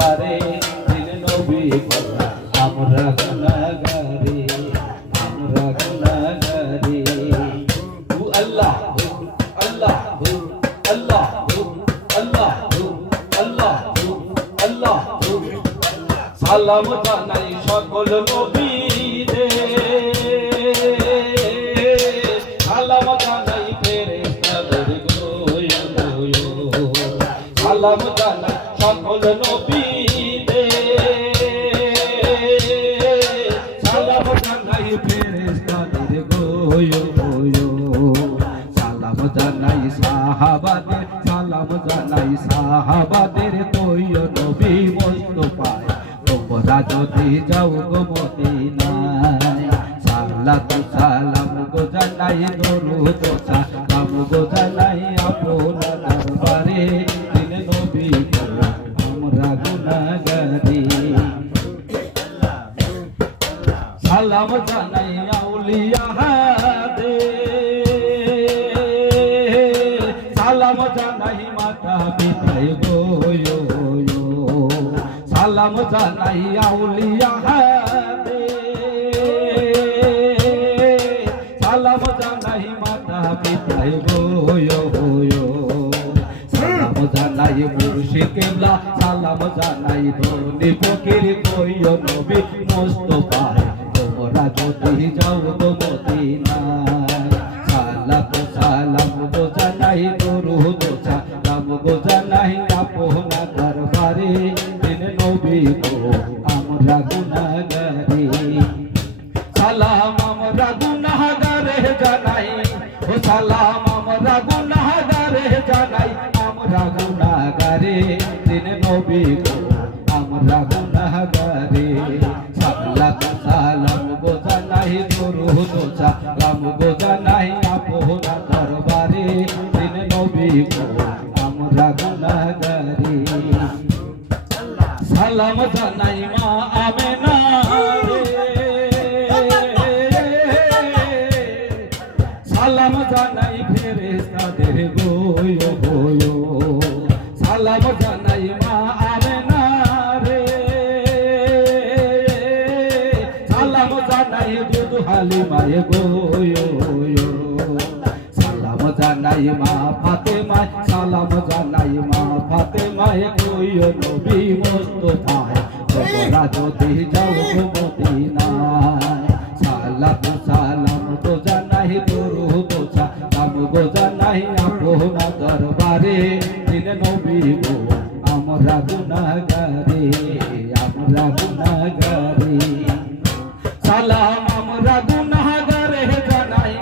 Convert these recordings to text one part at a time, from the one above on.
দরবারে দিন নবী বলা আমরা গুনাহগারি আমরা গুনাহগারি ও আল্লাহ আল্লাহ আল্লাহ আল্লাহ আল্লাহ আল্লাহ সালাম জানাই সকল নবীদের সালাম জানাই ফেরেশতাদের গোয়ো গোয়ো সালাম জানাই সকল নবীদের সালাম জানাই ফেরেশতাদের গোয়ো গোয়ো সালাম জানাই সাহাবাদের সালাম জানাই সাহাবাদের তৈয় নবী মুস্তাফায় তোমরা যদি যাও গো মদিনায় সালাতু সালাম গো জানাই দরুদ সালাম গো জানাই আপনার দরবারে দিন নবী বলা আমরা গুনাহগারি সালাম জানাই আউলিয়াদের সালাম জানাই মাতা পিতায় গোয়ো গোয়ো সালাম জানাই আউলিয়াদের সালাম জানাই মাতা পিতায় গোয়ো গোয়ো সালাম জানাই মুর্শিদ কিবলা সালাম জানাই ধনী ফকির কইও নবী মুস্তাফায় তোমরা যদি যাও গো মদিনায় সালাতু সালাম গো জানাই দরুদ সালাম গো জানাই আপনার দরবারে দিন নবী গো আমরা গুনাহগারি সালাম আমরা গুনাহগারে জানাই ও সালাম আমরা গুনাহগারে জানাই আমরা গুনাহগারে দিন নবী গো আমরা গুনাহগারে সালাতু সালাম গো জানাই দরুদ সালাম গো জানাই আপনার দরবারে দিন নবী গো আমরা গুনাহগারি সালাম জানাই মা আমেনা সালাম জানাই ফেরেশতাদের গোয়ো গোয়ো সালাম জানাই মা আমেনা রে সালাম জানাই দুধ হালিমায় গোয়ো গোয়ো সালাম জানাই মা ফাতেমায় সালাম জানাই মা ফাতেমায় কইও নবী মুস্তাফায় তোমরা যদি যাও গো মদিনায় সালাতু সালাম গো জানাই দরুদ সালাম গো জানাই আপনার দরবারে দিন নবী গো আমরা গুনাহগারি আমরা গুনাহগারি সালাম আমরা গুনাহগারে জানাই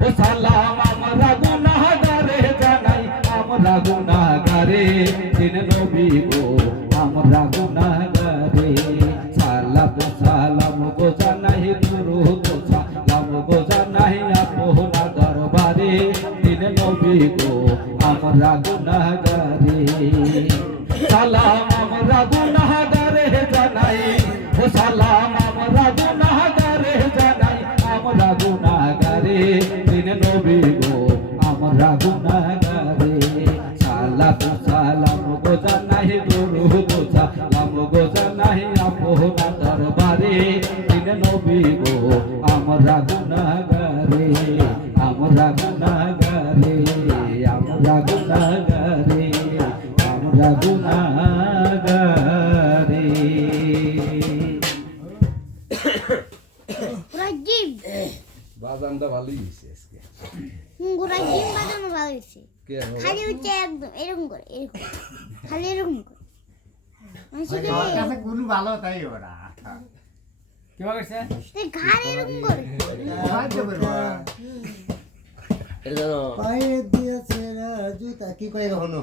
ও সালাম আমরা গুনাহগারে জানাই আমরা গুনাহগারে দিন নবী গো আমরা গুনাহগারে সালাতু সালাম গো জানাই দরুদ সালাম গো জানাই আপনার দরবারে দিন নবী গো আমরা গুনাহগারে সালাম আমরা গুনাহগারে জানাই ও সালাম আমরা গুনাহগারে জানাই আমরা গুনাহগারে দিন নবী গো আমরা গুনাহগারে সালাতু সালাম গো জানাই দরুদ সালাম গো জানাই আপনার দরবারে দিন নবী গো আমরা গুনাহগারে আমরা গুনাহগারে আমরা গুনাহগারে আমরা গুনাহগারে রাজীব বাজানটা ভালোই হয়েছে আজকে রাজীব বাজানো ভালো হয়েছে কে খালি হচ্ছে একদম এরকম করে এরকম খালি এরকম করে ওর কাছে গুরু ভালো তাই ওরা কি করছে ঘাড় এরকম করে সাহায্য করবো এটা জানো পায়ে দিয়েছে জুতা কি কই হলো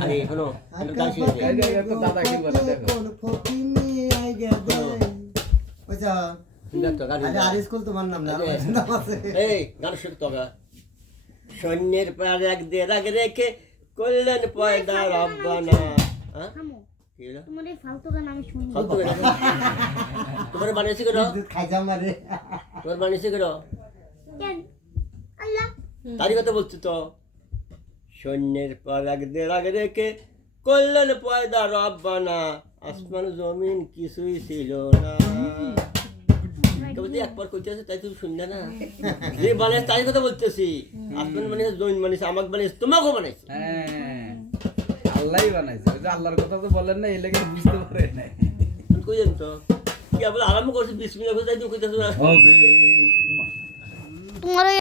আরে শোনো একটু গান শিখে দে। দাদা কি বলে দেখো কোন ফকিনি আই গেছে ওইটা দেখ তো গান আরে আর স্কুল তোমার নাম না নাম আছে এই গান শিখতে হবে সৈন্যের পার এক দেড় আগে রেখে করলেন পয়দা রব্বানা হ্যাঁ থামো কি হলো তোমার এই ফালতু গান আমি শুনি ফালতু গান তোমার বানিয়েছি কেন দুধ খাইজা মারে তোমার বানিয়েছি কেন কেন আল্লাহ তারই কথা বলছি তো সৈন্যের পার এক দেড় আগে রেখে করলেন পয়দা রব্বানা আসমান জমিন কিছুই ছিল না তবে তুই একবার কইতেছে তাই তুমি শুনলে না যে বানাইছে তাই কথা বলতেছি আসমান বানিয়েছে জমিন বানিয়েছে আমাকে বানিয়েছে তোমাকেও বানাইছে হ্যাঁ আল্লাহই বানাইছে ওই যে আল্লাহর কথা তো বলেন না এই লেগে বুঝতে পারে না কই জান তো কি আবার আরম্ভ করছে বিসমিল্লাহ কইতে তুই কইতেছ না হবে তোমার ওই